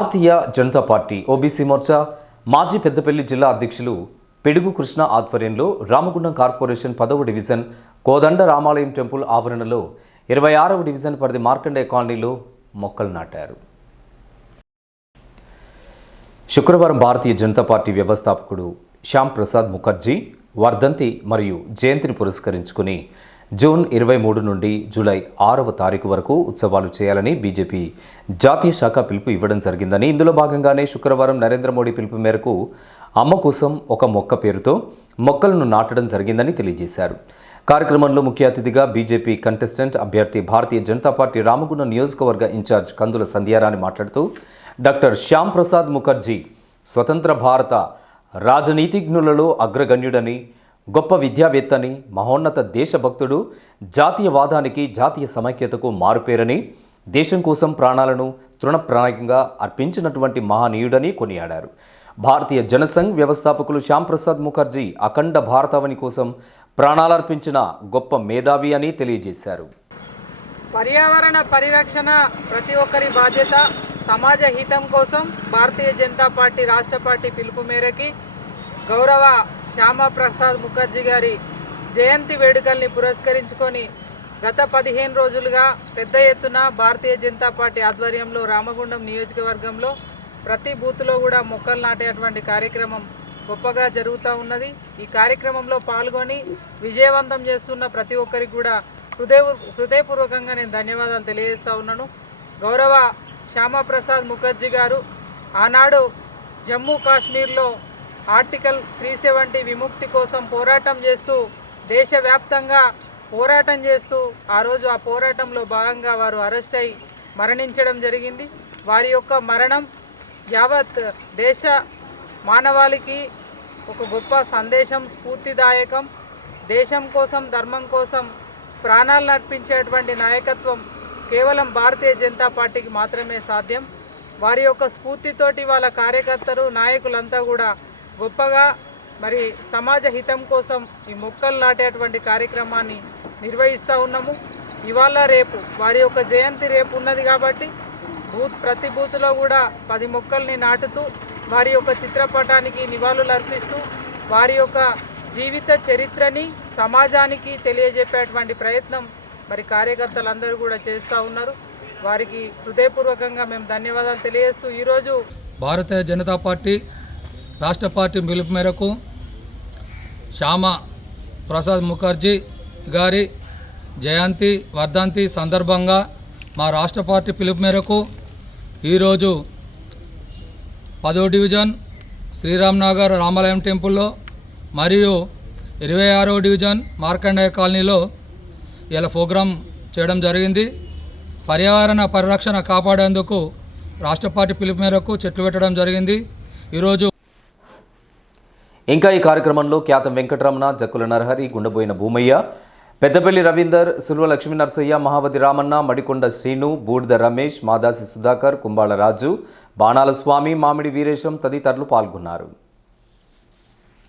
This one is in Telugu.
భారతీయ జనతా పార్టీ ఓబీసీ మోర్చా మాజీ పెద్దపల్లి జిల్లా అధ్యక్షులు పిడుగు కృష్ణ ఆధ్వర్యంలో రామగుండం కార్పొరేషన్ పదవ డివిజన్ కోదండ రామాలయం టెంపుల్ ఆవరణలో ఇరవై ఆరవ డివిజన్ పరిధి మార్కండే కాలనీలో మొక్కలు నాటారు. శుక్రవారం భారతీయ జనతా పార్టీ వ్యవస్థాపకుడు శ్యామ్ ప్రసాద్ ముఖర్జీ వర్ధంతి మరియు జయంతిని పురస్కరించుకుని జూన్ ఇరవై మూడు నుండి జూలై ఆరవ తారీఖు వరకు ఉత్సవాలు చేయాలని బీజేపీ జాతీయ శాఖ పిలుపు ఇవ్వడం జరిగిందని ఇందులో భాగంగానే శుక్రవారం నరేంద్ర మోడీ పిలుపు మేరకు అమ్మ కోసం ఒక మొక్క పేరుతో మొక్కలను నాటడం జరిగిందని తెలియజేశారు. కార్యక్రమంలో ముఖ్య అతిథిగా బీజేపీ కంటెస్టెంట్ అభ్యర్థి భారతీయ జనతా పార్టీ రామగుండం నియోజకవర్గ ఇన్ఛార్జ్ కందుల సంధ్యారాణి మాట్లాడుతూ డాక్టర్ శ్యామ్ ప్రసాద్ ముఖర్జీ స్వతంత్ర భారత రాజనీతిజ్ఞులలో అగ్రగణ్యుడని గొప్ప విద్యావేత్తని మహోన్నత దేశభక్తుడు జాతీయవాదానికి జాతీయ సమైక్యతకు మారుపేరని దేశం కోసం ప్రాణాలను తృణప్రాణికంగా అర్పించినటువంటి మహనీయుడని కొనియాడారు. భారతీయ జనసంఘ్ వ్యవస్థాపకులు శ్యాంప్రసాద్ ముఖర్జీ అఖండ భారతావని కోసం ప్రాణాలర్పించిన గొప్ప మేధావి అని తెలియజేశారు. పర్యావరణ పరిరక్షణ ప్రతి ఒక్కరి బాధ్యత సమాజ హితం కోసం భారతీయ జనతా పార్టీ రాష్ట్ర పార్టీ పిలుపు మేరకి గౌరవ శ్యామప్రసాద్ ముఖర్జీ గారి జయంతి వేడుకల్ని పురస్కరించుకొని గత పదిహేను రోజులుగా పెద్ద ఎత్తున భారతీయ జనతా పార్టీ ఆధ్వర్యంలో రామగుండం నియోజకవర్గంలో ప్రతి బూత్లో కూడా మొక్కలు నాటేటువంటి కార్యక్రమం గొప్పగా జరుగుతూ ఉన్నది. ఈ కార్యక్రమంలో పాల్గొని విజయవంతం చేస్తున్న ప్రతి ఒక్కరికి కూడా హృదయ హృదయపూర్వకంగా నేను ధన్యవాదాలు తెలియజేస్తూ ఉన్నాను. గౌరవ శ్యామప్రసాద్ ముఖర్జీ గారు ఆనాడు జమ్మూ కాశ్మీర్లో ఆర్టికల్ త్రీ సెవెంటీ విముక్తి కోసం పోరాటం చేస్తూ దేశవ్యాప్తంగా పోరాటం చేస్తూ ఆ రోజు ఆ పోరాటంలో భాగంగా వారు అరెస్ట్ అయి మరణించడం జరిగింది. వారి యొక్క మరణం యావత్ దేశ మానవాళికి ఒక గొప్ప సందేశం స్ఫూర్తిదాయకం. దేశం కోసం ధర్మం కోసం ప్రాణాలను అర్పించేటువంటి నాయకత్వం కేవలం భారతీయ జనతా పార్టీకి మాత్రమే సాధ్యం. వారి యొక్క స్ఫూర్తితోటి వాళ్ళ కార్యకర్తలు నాయకులంతా కూడా గొప్పగా మరి సమాజ హితం కోసం ఈ మొక్కలు నాటేటువంటి కార్యక్రమాన్ని నిర్వహిస్తూ ఉన్నాము. ఇవాళ రేపు వారి యొక్క జయంతి రేపు ఉన్నది కాబట్టి బూత్ ప్రతి బూత్లో కూడా పది మొక్కల్ని నాటుతూ వారి యొక్క చిత్రపటానికి నివాళులు అర్పిస్తూ వారి యొక్క జీవిత చరిత్రని సమాజానికి తెలియజెప్పేటువంటి ప్రయత్నం మరి కార్యకర్తలందరూ కూడా చేస్తూ ఉన్నారు. వారికి హృదయపూర్వకంగా మేము ధన్యవాదాలు తెలియజేస్తూ ఈరోజు భారతీయ జనతా పార్టీ రాష్ట్ర పార్టీ పిలుపు మేరకు శ్యామ ప్రసాద్ ముఖర్జీ గారి జయంతి వర్ధంతి సందర్భంగా మా రాష్ట్ర పార్టీ పిలుపు మేరకు ఈరోజు పదో డివిజన్ శ్రీరామ్నగర్ రామాలయం టెంపుల్లో మరియు ఇరవై ఆరో డివిజన్ మార్కండేయ కాలనీలో ఇలా ప్రోగ్రాం చేయడం జరిగింది. పర్యావరణ పరిరక్షణ కాపాడేందుకు రాష్ట్ర పార్టీ పిలుపు మేరకు చెట్లు పెట్టడం జరిగింది. ఈరోజు ఇంకా ఈ కార్యక్రమంలో ఖ్యాతం వెంకటరమణ జక్కుల నరహరి గుండబోయిన భూమయ్య పెద్దపల్లి రవీందర్ సుల్వ లక్ష్మీ నరసయ్య మహావతి రామన్న మడికొండ శ్రీను బూడిద రమేష్ మాదాసి సుధాకర్ కుంబాళ రాజు బాణాల స్వామి మామిడి వీరేశం తదితరులు పాల్గొన్నారు.